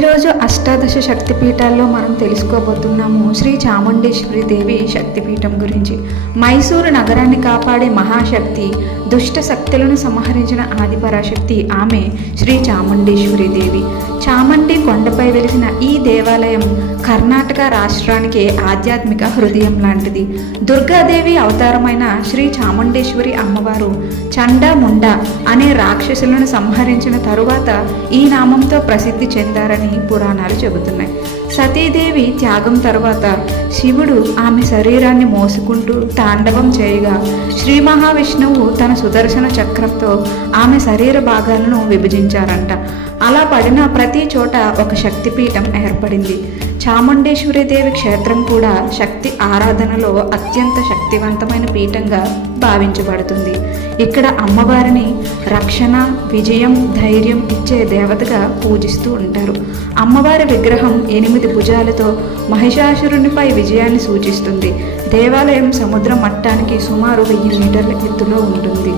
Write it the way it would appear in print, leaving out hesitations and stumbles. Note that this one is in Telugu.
ఈరోజు అష్టాదశ శక్తిపీఠాల్లో మనం తెలుసుకోబోతున్నాము శ్రీ చాముండేశ్వరి దేవి శక్తిపీఠం గురించి. మైసూరు నగరాన్ని కాపాడే మహాశక్తి, దుష్ట శక్తులను సంహరించిన ఆదిపరాశక్తి ఆమె శ్రీ చాముండేశ్వరి దేవి. చాముండి కొండపై వెలిసిన ఈ దేవాలయం కర్ణాటక రాష్ట్రానికి ఆధ్యాత్మిక హృదయం లాంటిది. దుర్గాదేవి అవతారమైన శ్రీ చాముండేశ్వరి అమ్మవారు చండాముండ అనే రాక్షసులను సంహరించిన తరువాత ఈ నామంతో ప్రసిద్ధి చెందారని పురాణాలు చెబుతున్నాయి. సతీదేవి త్యాగం తరువాత శివుడు ఆమె శరీరాన్ని మోసుకుంటూ తాండవం చేయగా శ్రీ మహావిష్ణువు తన సుదర్శన చక్రంతో ఆమె శరీర భాగాలను విభజించారంట. అలా పడిన ప్రతి చోట ఒక శక్తిపీఠం ఏర్పడింది. చాముండేశ్వరి దేవి క్షేత్రం కూడా శక్తి ఆరాధనలో అత్యంత శక్తివంతమైన పీఠంగా భావించబడుతుంది. ఇక్కడ అమ్మవారిని రక్షణ, విజయం, ధైర్యం ఇచ్చే దేవతగా పూజిస్తూ ఉంటారు. అమ్మవారి విగ్రహం 8 భుజాలతో మహిషాసురునిపై విజయాన్ని సూచిస్తుంది. దేవాలయం సముద్ర మట్టానికి సుమారు 1000 మీటర్ల ఎత్తులో ఉంటుంది.